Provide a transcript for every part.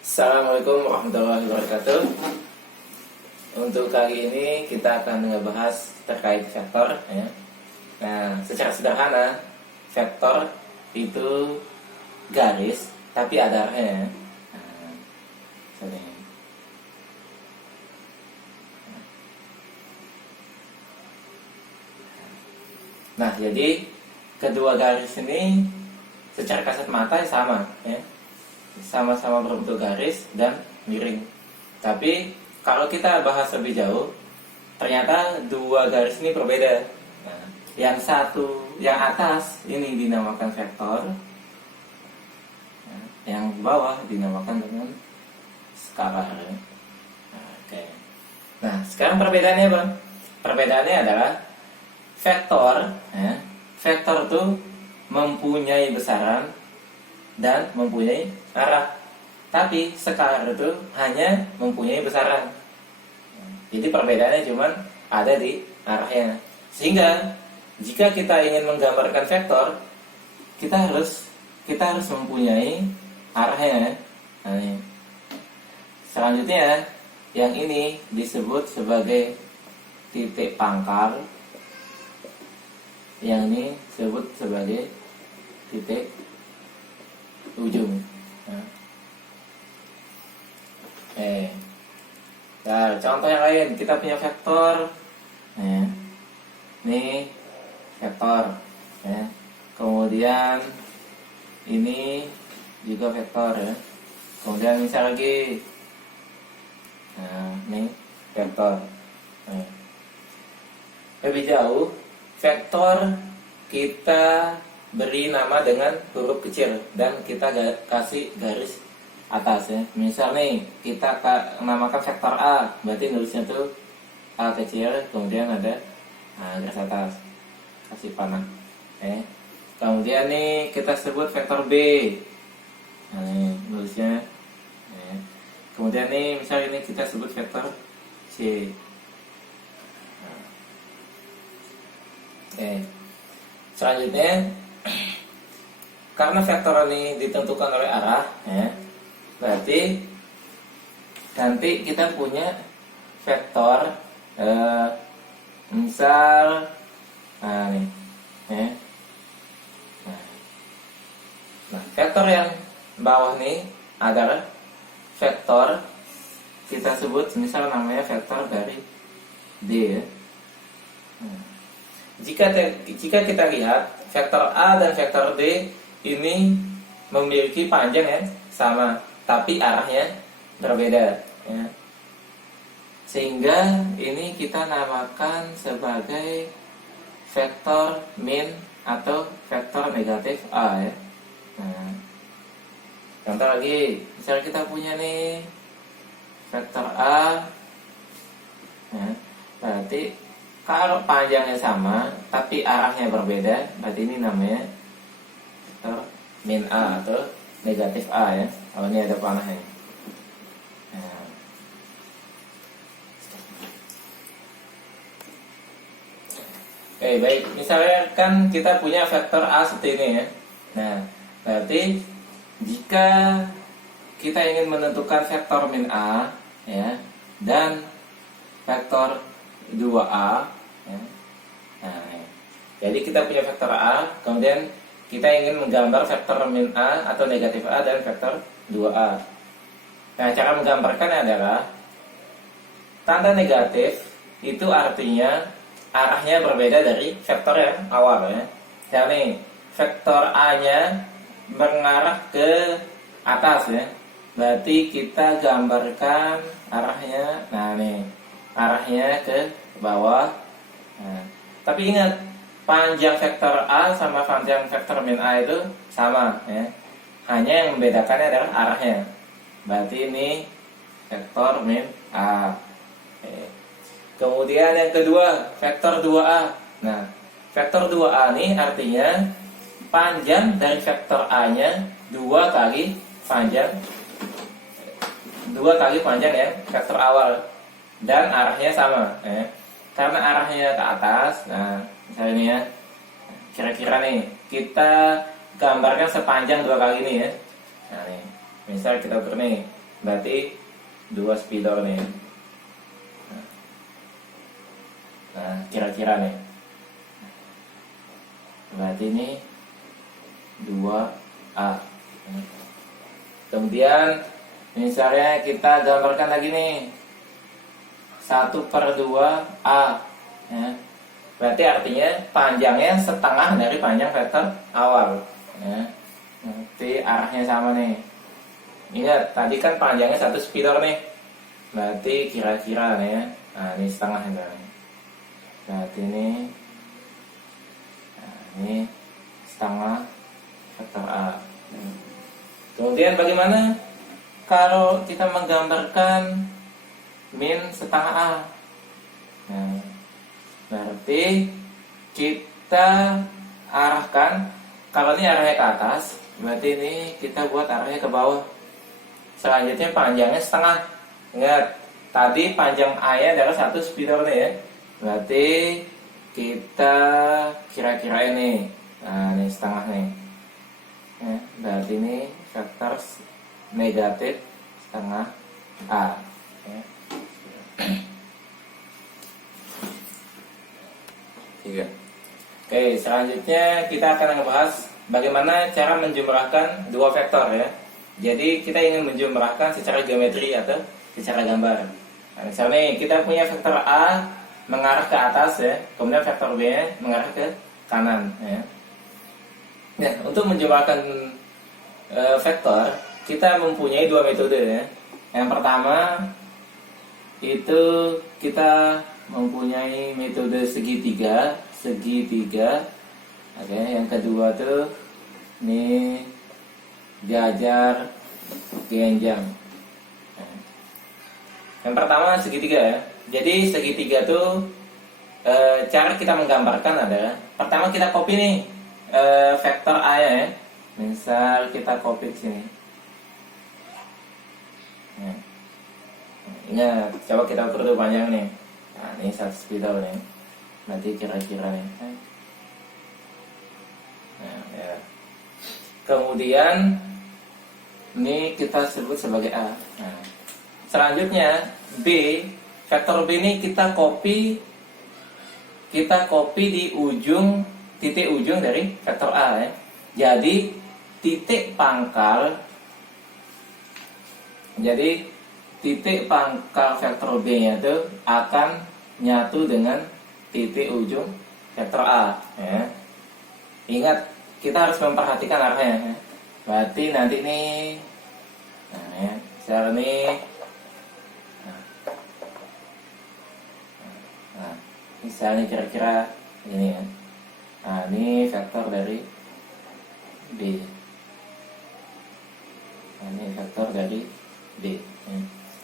Assalamualaikum warahmatullahi wabarakatuh. Untuk kali ini kita akan membahas terkait vektor ya. Nah, secara sederhana vektor itu garis tapi ada arahnya. Nah, jadi kedua garis ini secara kasat mata sama ya. Sama-sama berbentuk garis dan miring. Tapi kalau kita bahas lebih jauh, ternyata dua garis ini berbeda. Nah, yang satu, yang atas ini dinamakan vektor, yang bawah dinamakan dengan skalar. Oke. Nah, sekarang perbedaannya apa? Perbedaannya adalah vektor, vektor itu mempunyai besaran dan mempunyai arah. Tapi skalar itu hanya mempunyai besaran. Jadi perbedaannya cuma ada di arahnya. Sehingga jika kita ingin menggambarkan vektor, kita harus mempunyai arahnya. Nah, ini. Selanjutnya yang ini disebut sebagai titik pangkal. Yang ini disebut sebagai titik ujung. Nah, contoh yang lain, kita punya vektor. Ini vektor. Kemudian ini juga vektor ya. Kemudian misal lagi, ini vektor. Lebih jauh, vektor kita beri nama dengan huruf kecil dan kita kasih garis atas ya. Misal nih kita namakan vektor A, berarti nulisnya tuh A kecil, kemudian ada garis atas, kasih panah. Kemudian nih kita sebut vektor B. Nah, ini nulisnya. Kemudian nih misal ini kita sebut vektor C. Selanjutnya, karena vektor ini ditentukan oleh arah, berarti nanti kita punya vektor, misal, nah, vektor yang bawah nih adalah vektor kita sebut, misal namanya vektor dari D. Jika kita lihat vektor A dan vektor D ini memiliki panjang yang sama, tapi arahnya berbeda ya. Sehingga ini kita namakan sebagai vektor min atau vektor negatif A ya. Nah, contoh lagi, misalnya kita punya nih vektor A, berarti kalau panjangnya sama tapi arahnya berbeda, berarti ini namanya vektor min A atau negatif A ya. Kalau ini ada panahnya. Baik, misalnya kan kita punya vektor A seperti ini ya. Nah, berarti jika kita ingin menentukan vektor min A ya dan vektor 2A ya. Nah, jadi kita punya vektor A, kemudian kita ingin menggambar vektor min A atau negatif A dan vektor 2A. Nah, cara menggambarkannya adalah tanda negatif itu artinya arahnya berbeda dari vektor yang awal ya. Jadi vektor A-nya mengarah ke atas ya. Berarti kita gambarkan arahnya, nah nih, arahnya ke bawah. Nah, tapi ingat, panjang vektor A sama panjang vektor min A itu sama ya. Hanya yang membedakannya adalah arahnya. Berarti ini vektor min A. Kemudian yang kedua, vektor 2A. Nah, vektor 2A ini artinya panjang dari vektor A-nya 2 kali panjang ya vektor awal. Dan arahnya sama ya. Karena arahnya ke atas. Nah, misalnya ini ya, kira-kira nih kita gambarkan sepanjang 2 kali ini ya. Nah nih, misal kita ukur nih, berarti 2 spidol nih. Nah, kira-kira nih. Berarti ini 2A. Kemudian misalnya kita gambarkan lagi nih 1/2A ya. Berarti artinya panjangnya setengah dari panjang vektor awal ya. Nanti arahnya sama nih. Ingat tadi kan panjangnya 1 spidol nih. Berarti kira-kira nih ya. Nah ini setengah nih. Berarti ini setengah vektor A. Kemudian bagaimana kalau kita menggambarkan min setengah A? Nah, berarti kita arahkan, kalau ini arahnya ke atas, berarti ini kita buat arahnya ke bawah. Selanjutnya panjangnya setengah. Ingat, tadi panjang A-nya adalah 1 spidol nih ya. Berarti kita kira-kira ini. Nah, ini setengah nih. Ya, berarti ini vektor negatif setengah A. Ya. 3. Oke, selanjutnya kita akan membahas bagaimana cara menjumlahkan dua vektor ya. Jadi kita ingin menjumlahkan secara geometri atau secara gambar. Nah, misalnya kita punya vektor A mengarah ke atas ya, kemudian vektor B mengarah ke kanan ya. Nah, untuk menjumlahkan vektor kita mempunyai dua metode ya. Yang pertama itu kita mempunyai metode segitiga. Oke, yang kedua tuh ini jajar genjang. Yang pertama segitiga ya. Jadi segitiga tuh cara kita menggambarkan adalah pertama kita copy nih vektor A ya. Misal kita copy di sini. Nah, ingat, coba kita ukur dulu panjang nih. Nah, ini 1 spidol nih. Nanti kira-kira nih. Nah, ya. Kemudian ini kita sebut sebagai A. Nah, selanjutnya B, vektor B ini kita copy di ujung, titik ujung dari vektor A ya. Jadi titik pangkal vektor B-nya itu akan nyatu dengan titik ujung vektor A ya. Ingat, kita harus memperhatikan arahnya ya. Berarti nanti nih ya, misalnya nih misalnya kira-kira ini ya. Nah, ini vektor dari B. Nah, ini vektor dari B.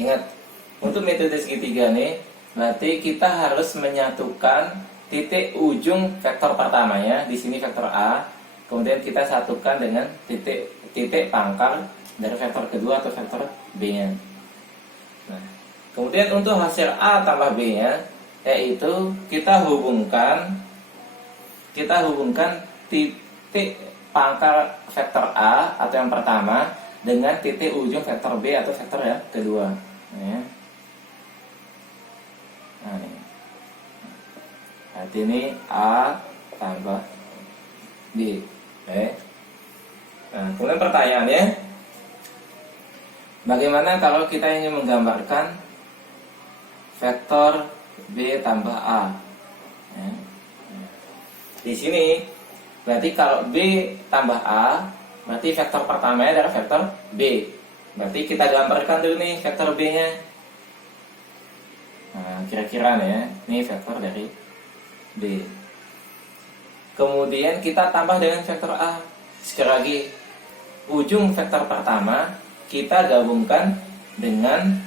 Ingat, untuk metode segitiga nih, berarti kita harus menyatukan titik ujung vektor pertamanya, di sini vektor A, kemudian kita satukan dengan titik pangkal dari vektor kedua atau vektor B-nya. Nah, kemudian untuk hasil A tambah B-nya, yaitu kita hubungkan titik pangkal vektor A atau yang pertama dengan titik ujung vektor B atau vektor ya kedua. Ya. Nah, ini. Berarti ini A tambah B. Oke. Nah, kemudian pertanyaannya, bagaimana kalau kita ingin menggambarkan vektor B tambah A? Ya. Di sini berarti kalau B tambah A, berarti vektor pertamanya adalah vektor B. Berarti kita gambarkan dulu nih vektor B-nya. Nah, kira-kira nih ya, ini vektor dari B. Kemudian kita tambah dengan vektor A. Sekali lagi, ujung vektor pertama kita gabungkan dengan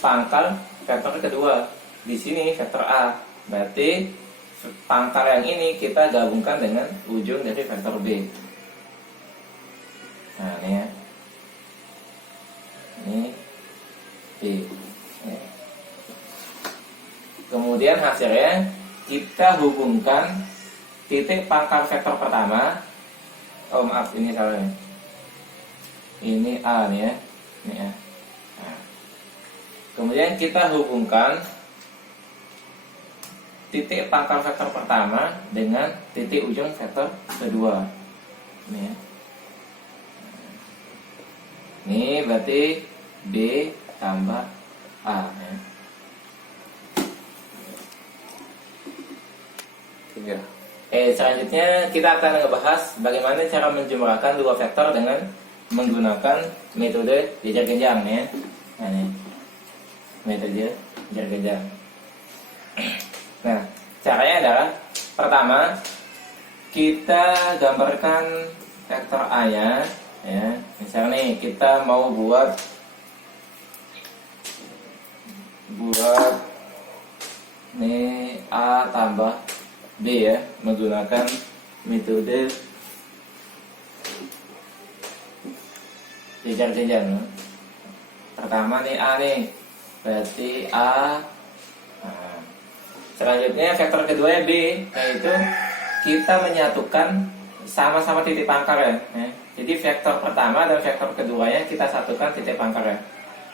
pangkal vektor kedua. Di sini vektor A. Berarti pangkal yang ini kita gabungkan dengan ujung dari vektor B. Nah, ini ya. Ini B. Kemudian hasilnya kita hubungkan titik pangkal vektor pertama. Oh maaf, ini salah nih. Ini A nih ya. Ini A. Kemudian kita hubungkan titik pangkal vektor pertama dengan titik ujung vektor kedua. Ini ya. Ini berarti B tambah A ya. Selanjutnya kita akan ngebahas bagaimana cara menjumlahkan dua vektor dengan menggunakan metode jajar genjang ya. Nah, ini metode jajar genjang. Nah, caranya adalah pertama kita gambarkan vektor A-nya ya. Misalnya nih kita mau buat nih A tambah B ya, menggunakan metode jajar genjang. Pertama nih A nih, berarti A. Nah, selanjutnya vektor kedua B, yaitu kita menyatukan sama-sama titik pangkal ya. Jadi vektor pertama dan vektor keduanya kita satukan titik pangkal ya.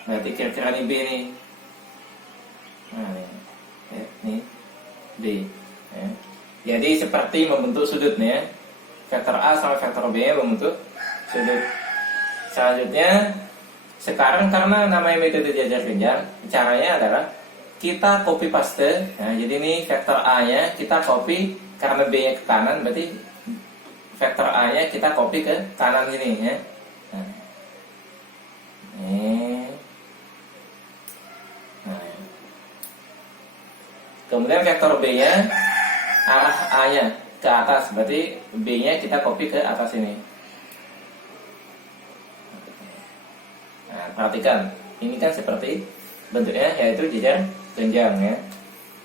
Berarti kira-kira nih B nih. Nah, nih B. Ya. Jadi seperti membentuk sudut nih ya. Vektor A sama vektor B membentuk sudut. Selanjutnya, sekarang karena namanya metode jajar genjang, caranya adalah kita copy paste. Nah, jadi ini vektor A-nya kita copy karena B-nya ke kanan, berarti vektor A-nya kita copy ke kanan ini ya. Nah, kemudian vektor B-nya arah A-nya ke atas, berarti B-nya kita copy ke atas ini. Nah, perhatikan, ini kan seperti bentuknya yaitu jajar genjang ya.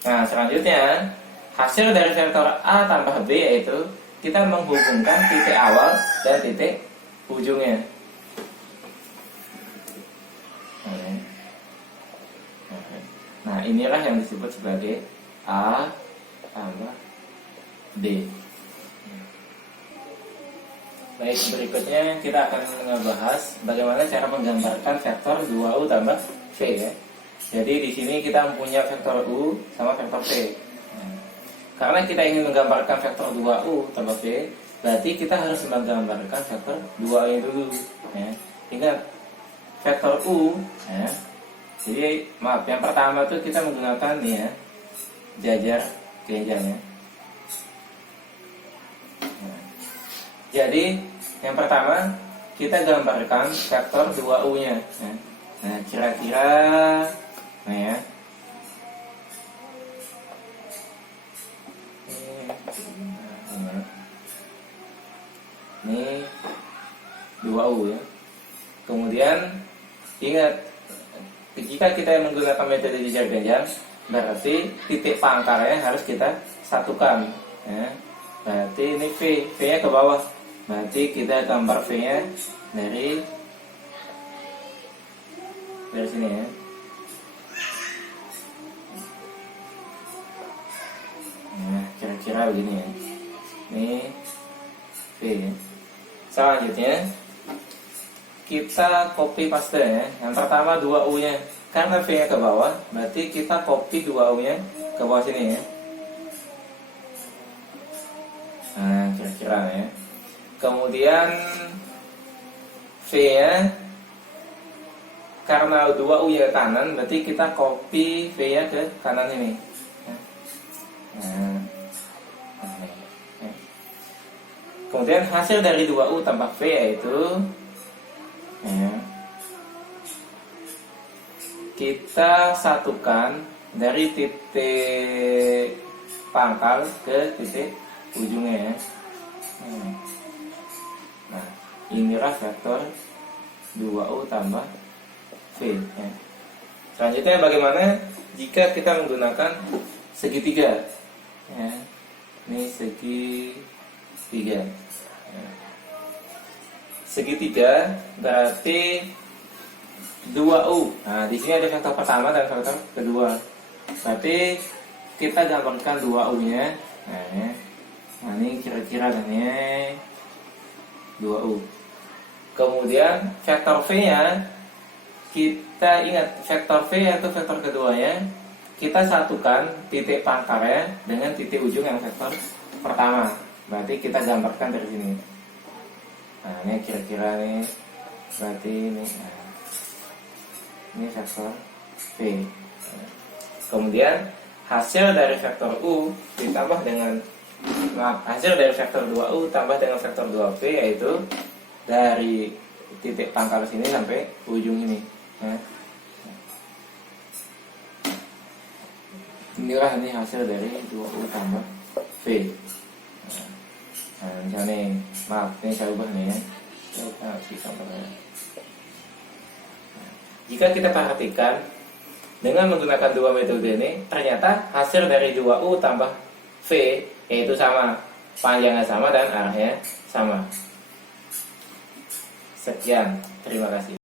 Nah, selanjutnya hasil dari vektor A tambah B yaitu kita menghubungkan titik awal dan titik ujungnya. Nah, inilah yang disebut sebagai A tambah B. Baik, berikutnya kita akan membahas bagaimana cara menggambarkan vektor 2U tambah V ya. Jadi di sini kita mempunyai vektor U sama vektor V. Nah, karena kita ingin menggambarkan vektor 2U tambah V, berarti kita harus menggambarkan vektor 2U ini dulu ya. Ingat, vektor U ya. Jadi maaf, yang pertama tuh kita menggunakan nih ya, jajar genjang ya. Jadi yang pertama kita gambarkan vektor 2U-nya. Nah, kira-kira nah ya. Ini 2U ya. Kemudian ingat, jika kita menggunakan metode jajar genjang, berarti titik pangkalnya harus kita satukan ya. Berarti ini V-nya ke bawah. Berarti kita gambar V-nya dari sini ya. Nah, kira-kira begini ya. Ini V ya. Selanjutnya kita copy paste ya. Yang pertama 2U-nya. Karena V-nya ke bawah, berarti kita copy 2U-nya ke bawah sini ya. Nah, kira-kira ya. Kemudian V-nya karena 2U ya kanan, berarti kita copy V-nya ke kanan ini. Nah, kemudian hasil dari 2U tambah V yaitu ya, kita satukan dari titik pangkal ke titik ujungnya ya. Nah, inilah vektor 2U tambah V ya. Selanjutnya bagaimana jika kita menggunakan segitiga ya. Ini segitiga ya. Segitiga berarti 2U. Nah, di sini ada vektor pertama dan vektor kedua. Berarti kita gambarkan 2U-nya. Nah, ya. Nah, ini kira-kira ini 2U. Kemudian vektor V-nya kita ingat vektor V atau vektor keduanya, kita satukan titik pangkalnya dengan titik ujung yang vektor pertama. Berarti kita gambarkan dari sini. Nah, ini kira-kira nih, berarti ini, nah, ini vektor V. Kemudian hasil dari vektor U ditambah dengan, hasil dari vektor 2U tambah dengan vektor 2V, yaitu dari titik pangkal sini sampai ujung ini. Nah, inilah ini hasil dari 2U tambah V. Nah, misalnya nih, maaf, ini saya ubah nih ya. Jika kita perhatikan dengan menggunakan dua metode ini, ternyata hasil dari 2U tambah V yaitu sama, panjangnya sama dan arahnya sama. Sekian, terima kasih.